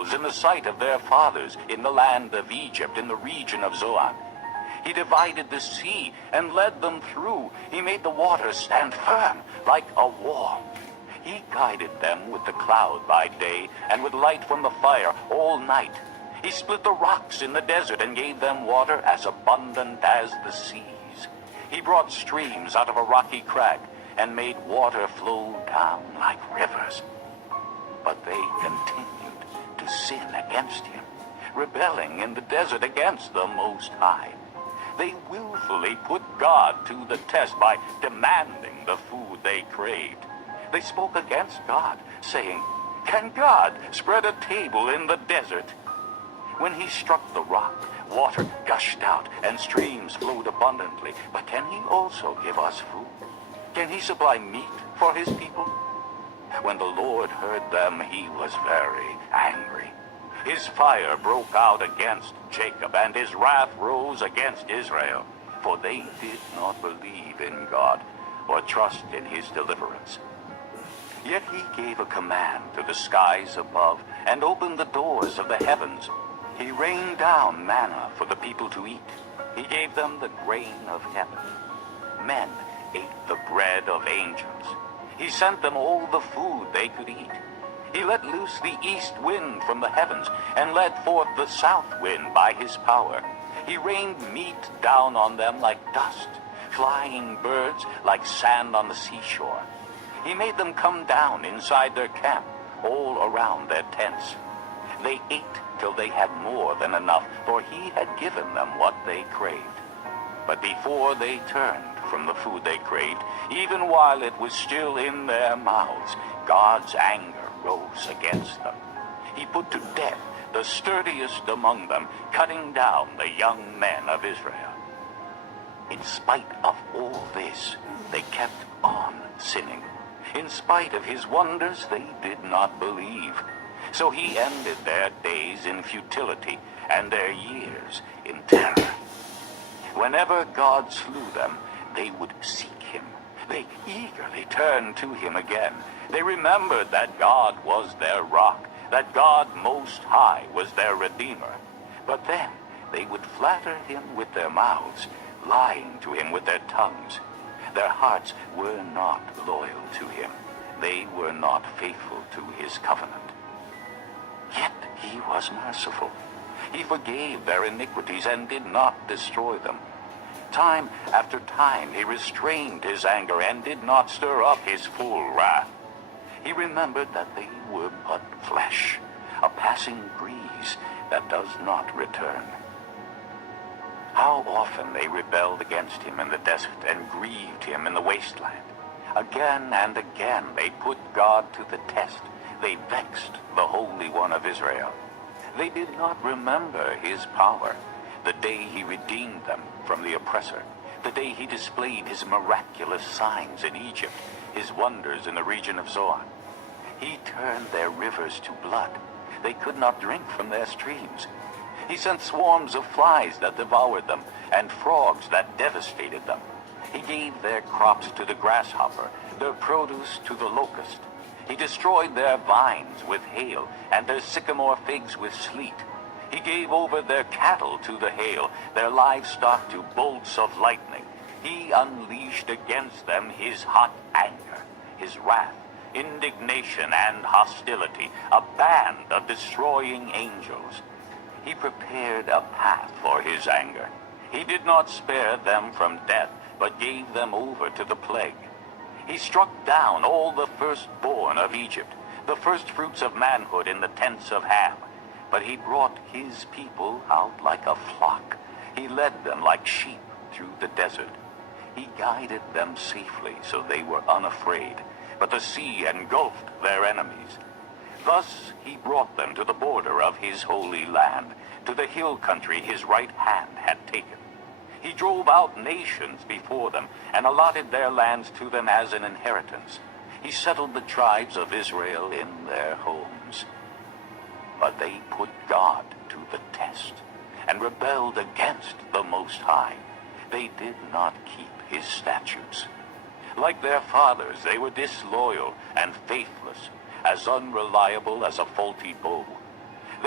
in the sight of their fathers in the land of Egypt, in the region of Zoan. He divided the sea and led them through. He made the waters stand firm like a wall. He guided them with the cloud by day and with light from the fire all night. He split the rocks in the desert and gave them water as abundant as the seas. He brought streams out of a rocky crag and made water flow down like rivers. But they continued to sin against him, rebelling in the desert against the Most High. They willfully put God to the test by demanding the food they craved. They spoke against God, saying, "Can God spread a table in the desert?" When he struck the rock, water gushed out and streams flowed abundantly. But can he also give us food? Can he supply meat for his people? When the Lord heard them, he was very angry. His fire broke out against Jacob, and his wrath rose against Israel, for they did not believe in God or trust in his deliverance. Yet he gave a command to the skies above and opened the doors of the heavens. He rained down manna for the people to eat. He gave them the grain of heaven. Men ate the bread of angels. He sent them all the food they could eat. He let loose the east wind from the heavens and led forth the south wind by his power. He rained meat down on them like dust, flying birds like sand on the seashore. He made them come down inside their camp, all around their tents. They ate till they had more than enough, for he had given them what they craved. But before they turned from the food they craved, even while it was still in their mouths, God's anger rose against them. He put to death the sturdiest among them, cutting down the young men of Israel. In spite of all this, they kept on sinning. In spite of his wonders, they did not believe. So he ended their days in futility and their years in terror. Whenever God slew them, they would seek him. They eagerly turned to him again. They remembered that God was their rock, that God Most High was their Redeemer. But then they would flatter him with their mouths, lying to him with their tongues. Their hearts were not loyal to him. They were not faithful to his covenant. Yet he was merciful. He forgave their iniquities and did not destroy them. Time after time he restrained his anger and did not stir up his full wrath. He remembered that they were but flesh, a passing breeze that does not return. How often they rebelled against him in the desert and grieved him in the wasteland. Again and again they put God to the test. They vexed the Holy One of Israel. They did not remember his power, the day he redeemed them from the oppressor, the day he displayed his miraculous signs in Egypt, his wonders in the region of Zoan. He turned their rivers to blood. They could not drink from their streams. He sent swarms of flies that devoured them, and frogs that devastated them. He gave their crops to the grasshopper, their produce to the locust. He destroyed their vines with hail, and their sycamore figs with sleet. He gave over their cattle to the hail, their livestock to bolts of lightning. He unleashed against them his hot anger, his wrath, indignation, and hostility, a band of destroying angels. He prepared a path for his anger. He did not spare them from death, but gave them over to the plague. He struck down all the firstborn of Egypt, the firstfruits of manhood in the tents of Ham. But he brought his people out like a flock. He led them like sheep through the desert. He guided them safely, so they were unafraid. But the sea engulfed their enemies. Thus he brought them to the border of his holy land, to the hill country his right hand had taken. He drove out nations before them and allotted their lands to them as an inheritance. He settled the tribes of Israel in their homes. But they put God to the test and rebelled against the Most High. They did not keep his statutes. Like their fathers, they were disloyal and faithless, as unreliable as a faulty bow.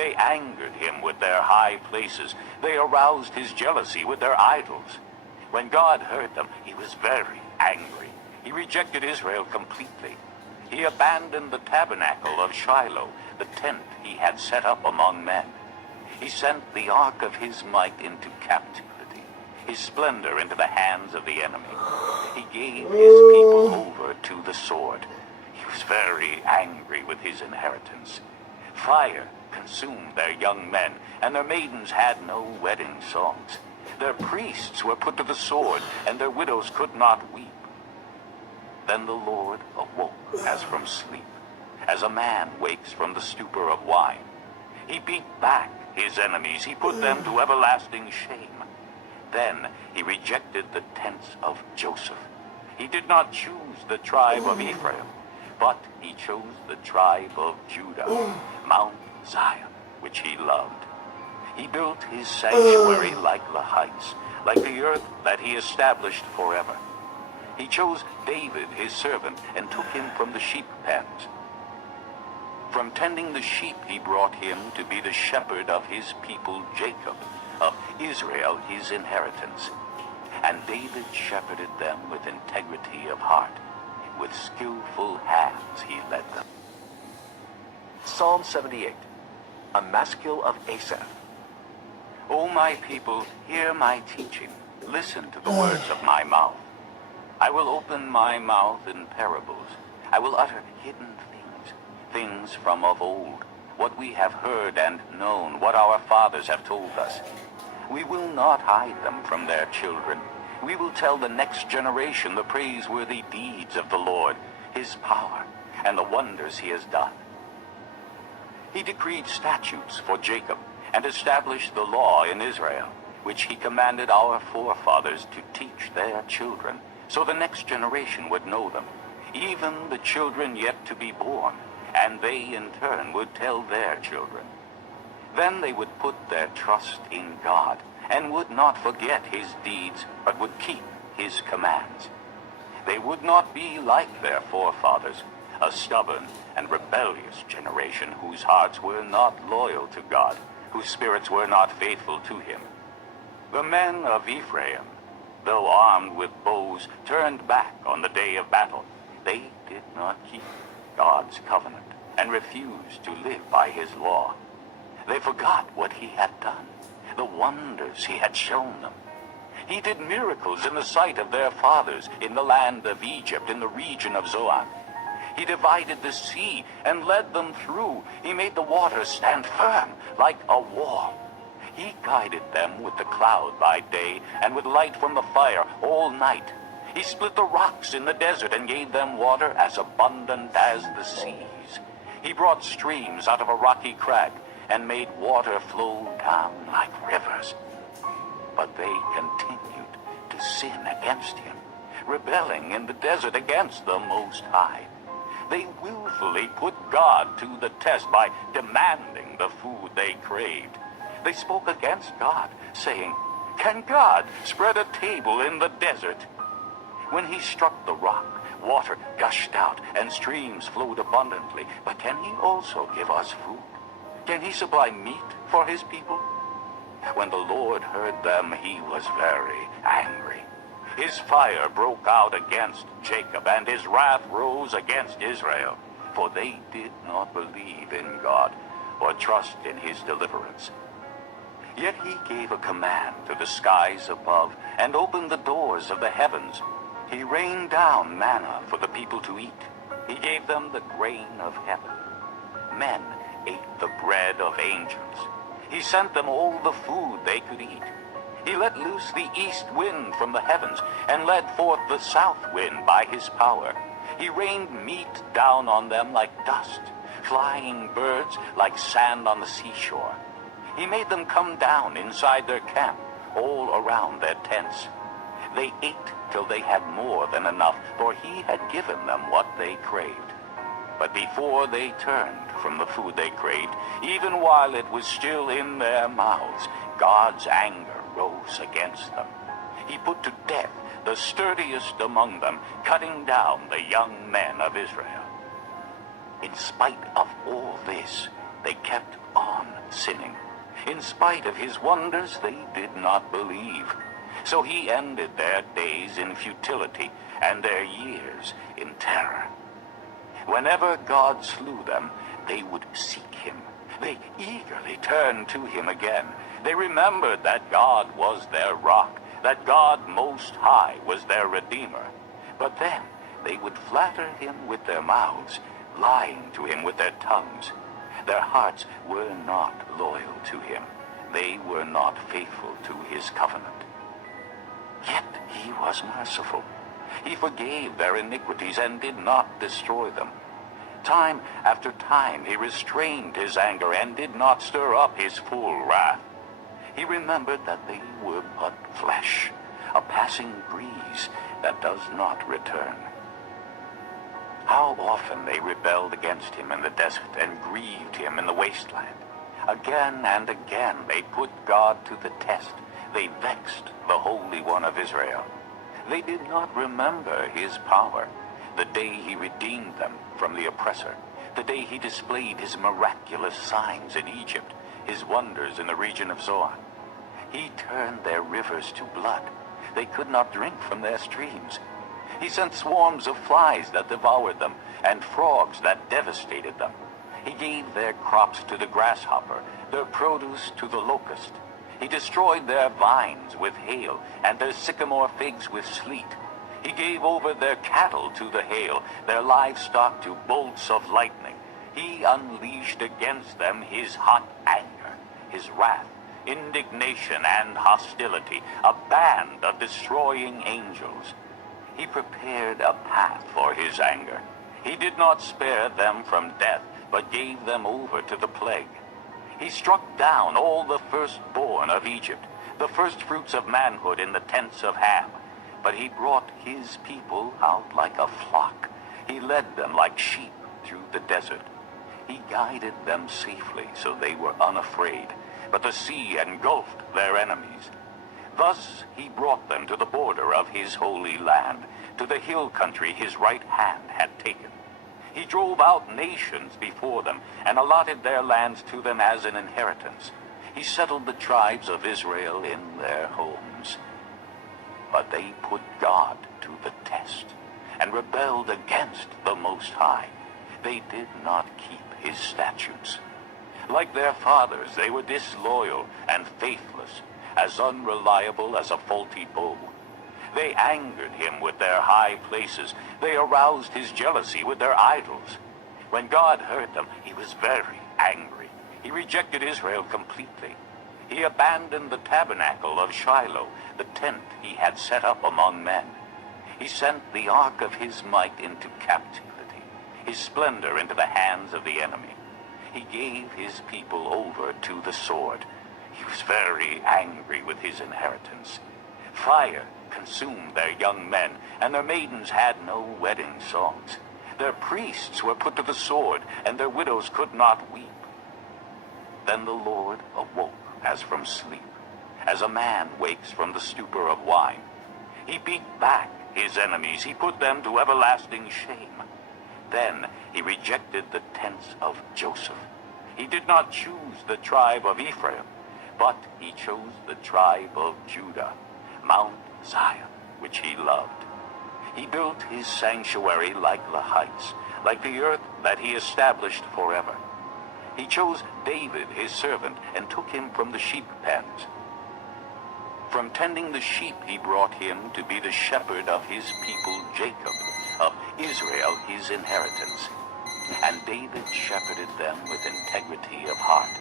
They angered him with their high places. They aroused his jealousy with their idols. When God heard them, he was very angry. He rejected Israel completely. He abandoned the tabernacle of Shiloh, the tent he had set up among men. He sent the ark of his might into captivity, his splendor into the hands of the enemy. He gave his people over to the sword. He was very angry with his inheritance. Fire consumed their young men, and their maidens had no wedding songs. Their priests were put to the sword, and their widows could not weep. Then the Lord awoke as from sleep, as a man wakes from the stupor of wine. He beat back his enemies. He put them to everlasting shame. Then he rejected the tents of Joseph. He did not choose the tribe of Ephraim, but he chose the tribe of Judah, Mount Zion, which he loved. He built his sanctuary like the heights, like the earth that he established forever. He chose David, his servant, and took him from the sheep pens. From tending the sheep he brought him to be the shepherd of his people Jacob, of Israel his inheritance. And David shepherded them with integrity of heart. With skillful hands he led them. Psalm 78, a maskil of Asaph. O my people, hear my teaching. Listen to the words of my mouth. I will open my mouth in parables. I will utter hidden things from of old, what we have heard and known, what our fathers have told us. We will not hide them from their children. We will tell the next generation the praiseworthy deeds of the Lord, his power, and the wonders he has done. He decreed statutes for Jacob and established the law in Israel, which he commanded our forefathers to teach their children, so the next generation would know them, even the children yet to be born, and they in turn would tell their children. Then they would put their trust in God, and would not forget his deeds, but would keep his commands. They would not be like their forefathers, a stubborn and rebellious generation whose hearts were not loyal to God, whose spirits were not faithful to him. The men of Ephraim, though armed with bows, turned back on the day of battle. They did not keep God's covenant and refused to live by his law. They forgot what he had done, the wonders he had shown them. He did miracles in the sight of their fathers in the land of Egypt, in the region of Zoan. He divided the sea and led them through. He made the waters stand firm like a wall. He guided them with the cloud by day and with light from the fire all night. He split the rocks in the desert and gave them water as abundant as the seas. He brought streams out of a rocky crag and made water flow down like rivers. But they continued to sin against him, rebelling in the desert against the Most High. They willfully put God to the test by demanding the food they craved. They spoke against God, saying, "Can God spread a table in the desert?" When he struck the rock, water gushed out and streams flowed abundantly. But can he also give us food? Can he supply meat for his people? When the Lord heard them, he was very angry. His fire broke out against Jacob, and his wrath rose against Israel, for they did not believe in God or trust in his deliverance. Yet he gave a command to the skies above and opened the doors of the heavens. He rained down manna for the people to eat. He gave them the grain of heaven. Men ate the bread of angels. He sent them all the food they could eat. He let loose the east wind from the heavens and led forth the south wind by his power. He rained meat down on them like dust, flying birds like sand on the seashore. He made them come down inside their camp, all around their tents. They ate till they had more than enough, for he had given them what they craved. But before they turned from the food they craved, even while it was still in their mouths, God's anger rose against them. He put to death the sturdiest among them, cutting down the young men of Israel. In spite of all this, they kept on sinning. In spite of his wonders, they did not believe. So he ended their days in futility and their years in terror. Whenever God slew them, they would seek him. They eagerly turned to him again. They remembered that God was their rock, that God Most High was their Redeemer. But then they would flatter him with their mouths, lying to him with their tongues. Their hearts were not loyal to him. They were not faithful to his covenant. Yet he was merciful. He forgave their iniquities and did not destroy them. Time after time he restrained his anger and did not stir up his full wrath. He remembered that they were but flesh, a passing breeze that does not return. How often they rebelled against him in the desert and grieved him in the wasteland. Again and again they put God to the test. They vexed the Holy One of Israel. They did not remember his power, the day he redeemed them from the oppressor, the day he displayed his miraculous signs in Egypt, his wonders in the region of Zoan. He turned their rivers to blood. They could not drink from their streams. He sent swarms of flies that devoured them, and frogs that devastated them. He gave their crops to the grasshopper, their produce to the locust. He destroyed their vines with hail, and their sycamore figs with sleet. He gave over their cattle to the hail, their livestock to bolts of lightning. He unleashed against them his hot anger, his wrath, indignation, and hostility, a band of destroying angels. He prepared a path for his anger. He did not spare them from death, but gave them over to the plague. He struck down all the firstborn of Egypt, the firstfruits of manhood in the tents of Ham. But he brought his people out like a flock. He led them like sheep through the desert. He guided them safely, so they were unafraid. But the sea engulfed their enemies. Thus he brought them to the border of his holy land, to the hill country his right hand had taken. He drove out nations before them, and allotted their lands to them as an inheritance. He settled the tribes of Israel in their homes. But they put God to the test, and rebelled against the Most High. They did not keep his statutes. Like their fathers, they were disloyal and faithless, as unreliable as a faulty bow. They angered him with their high places. They aroused his jealousy with their idols. When God heard them, he was very angry. He rejected Israel completely. He abandoned the tabernacle of Shiloh, the tent he had set up among men. He sent the ark of his might into captivity, his splendor into the hands of the enemy. He gave his people over to the sword. He was very angry with his inheritance. Fire consumed their young men, and their maidens had no wedding songs. Their priests were put to the sword, and their widows could not weep. Then the Lord awoke as from sleep, as a man wakes from the stupor of wine. He beat back his enemies. He put them to everlasting shame. Then he rejected the tents of Joseph. He did not choose the tribe of Ephraim, but he chose the tribe of Judah, Mount Zion, which he loved. He built his sanctuary like the heights, like the earth that he established forever. He chose David, his servant, and took him from the sheep pens. From tending the sheep he brought him to be the shepherd of his people Jacob, of Israel his inheritance. And David shepherded them with integrity of heart,